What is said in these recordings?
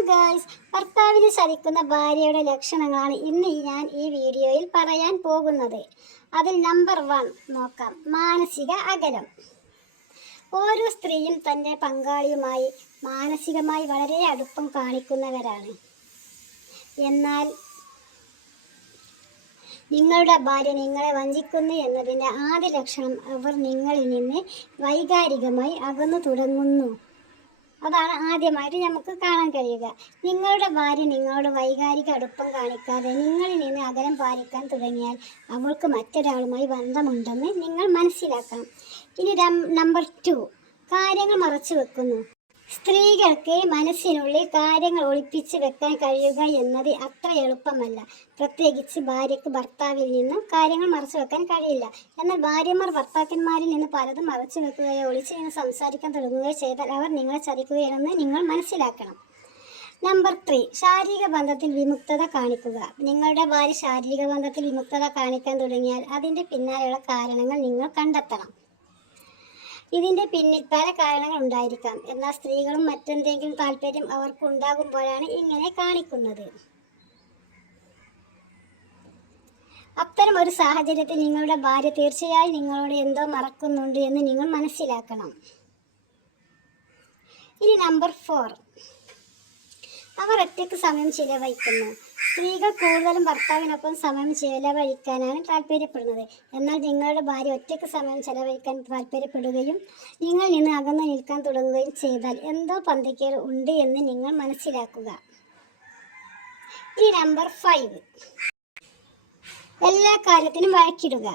Guys ഭർത്താവിന് ചതിക്കുന്ന ഭാര്യയുടെ ലക്ഷണങ്ങളാണ് ഇന്ന് ഞാൻ ഈ വീഡിയോയിൽ പറയാൻ പോകുന്നത്. അതിൽ നമ്പർ വൺ നോക്കാം. മാനസിക അകലം. ഓരോ സ്ത്രീയും തന്റെ പങ്കാളിയുമായി മാനസികമായി വളരെ അടുപ്പം കാണിക്കുന്നവരാണ്. എന്നാൽ നിങ്ങളുടെ ഭാര്യ നിങ്ങളെ വഞ്ചിക്കുന്നു എന്നതിന്റെ ആദ്യ ലക്ഷണം അവർ നിങ്ങളിൽ നിന്ന് വൈകാരികമായി അകന്നു തുടങ്ങുന്നു. അതാണ് ആദ്യമായിട്ട് നമുക്ക് കാണാൻ കഴിയുക. നിങ്ങളുടെ ഭാര്യ നിങ്ങളോട് വൈകാരിക അടുപ്പം കാണിക്കാതെ നിങ്ങളിൽ നിന്ന് അകലം പാലിക്കാൻ തുടങ്ങിയാൽ അവൾക്ക് മറ്റൊരാളുമായി ബന്ധമുണ്ടെന്ന് നിങ്ങൾ മനസ്സിലാക്കണം. ഇനി നമ്പർ ടു കാര്യങ്ങൾ മറച്ചു വെക്കുന്നു. സ്ത്രീകൾക്ക് മനസ്സിനുള്ളിൽ കാര്യങ്ങൾ ഒളിപ്പിച്ച് വെക്കാൻ കഴിയുക എന്നത് അത്ര എളുപ്പമല്ല. പ്രത്യേകിച്ച് ഭാര്യയ്ക്ക് ഭർത്താവിൽ നിന്നും കാര്യങ്ങൾ മറച്ചു വെക്കാൻ കഴിയില്ല. എന്നാൽ ഭാര്യമാർ ഭർത്താക്കന്മാരിൽ നിന്ന് പലതും മറച്ചു വെക്കുകയോ ഒളിച്ചു നിന്ന് സംസാരിക്കാൻ തുടങ്ങുകയോ ചെയ്താൽ അവർ നിങ്ങളെ ചതിക്കുകയാണെന്ന് നിങ്ങൾ മനസ്സിലാക്കണം. നമ്പർ ത്രീ ശാരീരിക ബന്ധത്തിൽ വിമുക്തത കാണിക്കുക. നിങ്ങളുടെ ഭാര്യ ശാരീരിക ബന്ധത്തിൽ വിമുക്തത കാണിക്കാൻ തുടങ്ങിയാൽ അതിന്റെ പിന്നാലെയുള്ള കാരണങ്ങൾ നിങ്ങൾ കണ്ടെത്തണം. ഇതിന്റെ പിന്നിൽ പല കാരണങ്ങൾ ഉണ്ടായിരിക്കാം. എന്നാൽ സ്ത്രീകളും മറ്റെന്തെങ്കിലും താല്പര്യം അവർക്ക് ഉണ്ടാകുമ്പോഴാണ് ഇങ്ങനെ കാണിക്കുന്നത്. അത്തരം ഒരു സാഹചര്യത്തിൽ നിങ്ങളുടെ ഭാര്യ തീർച്ചയായും നിങ്ങളോട് എന്തോ മറക്കുന്നുണ്ട് എന്ന് നിങ്ങൾ മനസ്സിലാക്കണം. ഇനി നമ്പർ ഫോർ അവർ ഒറ്റയ്ക്ക് സമയം ചിലവഴിക്കുന്നു. സ്ത്രീകൾ കൂടുതലും ഭർത്താവിനൊപ്പം സമയം ചെലവഴിക്കാനാണ് താല്പര്യപ്പെടുന്നത്. എന്നാൽ നിങ്ങളുടെ ഭാര്യ ഒറ്റയ്ക്ക് സമയം ചെലവഴിക്കാൻ താല്പര്യപ്പെടുകയും നിങ്ങൾ നിന്ന് അകന്നു നിൽക്കാൻ തുടങ്ങുകയും ചെയ്താൽ എന്തോ പന്തിക്കേട് ഉണ്ട് എന്ന് നിങ്ങൾ മനസ്സിലാക്കുക. ഈ നമ്പർ ഫൈവ്. എല്ലാ കാര്യത്തിനും വഴക്കിടുക.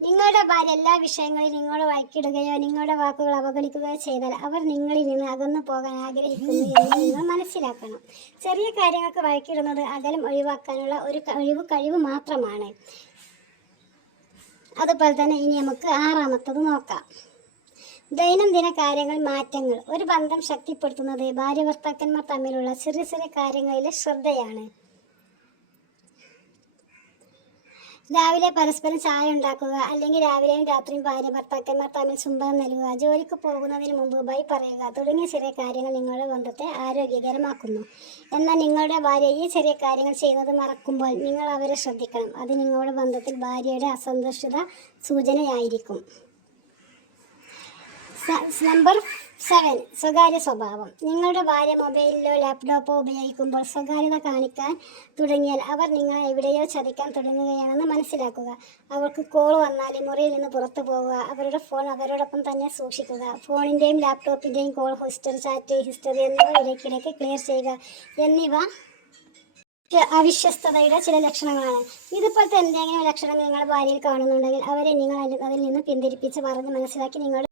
നിങ്ങളുടെ ഭാര്യ എല്ലാ വിഷയങ്ങളും നിങ്ങളോട് വഴക്കിടുകയോ നിങ്ങളുടെ വാക്കുകൾ അവഗണിക്കുകയോ ചെയ്താൽ അവർ നിങ്ങളിൽ നിന്ന് അകന്നു പോകാൻ ആഗ്രഹിക്കുന്നു എന്ന് നിങ്ങൾ മനസ്സിലാക്കണം. ചെറിയ കാര്യങ്ങൾക്ക് വായിക്കിടുന്നത് അകലം ഒഴിവാക്കാനുള്ള ഒരു കഴിവ് കഴിവ് മാത്രമാണ്. അതുപോലെ തന്നെ ഇനി നമുക്ക് ആറാമത്തത് നോക്കാം. ദൈനംദിന കാര്യങ്ങൾ മാറ്റങ്ങൾ. ഒരു ബന്ധം ശക്തിപ്പെടുത്തുന്നത് ഭാര്യ ഭർത്താക്കന്മാർ തമ്മിലുള്ള ചെറിയ ചെറിയ കാര്യങ്ങളിലെ ശ്രദ്ധയാണ്. രാവിലെ പരസ്പരം ചായ ഉണ്ടാക്കുക അല്ലെങ്കിൽ രാവിലെയും രാത്രിയും ഭാര്യ ഭർത്താക്കന്മാർ തമ്മിൽ ചുംബനം നൽകുക ജോലിക്ക് പോകുന്നതിന് മുമ്പ് ബൈ പറയുക തുടങ്ങിയ ചെറിയ കാര്യങ്ങൾ നിങ്ങളുടെ ബന്ധത്തെ ആരോഗ്യകരമാക്കുന്നു. എന്നാൽ നിങ്ങളുടെ ഭാര്യ ഈ ചെറിയ കാര്യങ്ങൾ ചെയ്യുന്നത് മറക്കുമ്പോൾ നിങ്ങൾ അവരെ ശ്രദ്ധിക്കണം. അത് നിങ്ങളുടെ ബന്ധത്തിൽ ഭാര്യയുടെ അസന്തുഷ്ടത സൂചനയായിരിക്കും. നമ്പർ സെവൻ സ്വകാര്യ സ്വഭാവം. നിങ്ങളുടെ ഭാര്യ മൊബൈലിലോ ലാപ്ടോപ്പോ ഉപയോഗിക്കുമ്പോൾ സ്വകാര്യത കാണിക്കാൻ തുടങ്ങിയാൽ അവർ നിങ്ങളെ എവിടെയോ ചതിക്കാൻ തുടങ്ങുകയാണെന്ന് മനസ്സിലാക്കുക. അവർക്ക് കോൾ വന്നാൽ മുറിയിൽ നിന്ന് പുറത്തു പോവുക അവരുടെ ഫോൺ അവരോടൊപ്പം തന്നെ സൂക്ഷിക്കുക. ഫോണിന്റെയും ലാപ്ടോപ്പിന്റെയും കോൾ ഹിസ്റ്ററി ചാറ്റ് ഹിസ്റ്ററി എന്നിവ ഇടയ്ക്കിടയ്ക്ക് ക്ലിയർ ചെയ്യുക. എന്നിവ അവിശ്വസ്തതയുടെ ചില ലക്ഷണങ്ങളാണ്. ഇതുപോലത്തെ എന്തെങ്കിലും ലക്ഷണം നിങ്ങളുടെ ഭാര്യയിൽ കാണുന്നുണ്ടെങ്കിൽ അവരെ നിങ്ങൾ അതിൽ നിന്ന് പിന്തിരിപ്പിച്ച് പറഞ്ഞ് മനസ്സിലാക്കി നിങ്ങളുടെ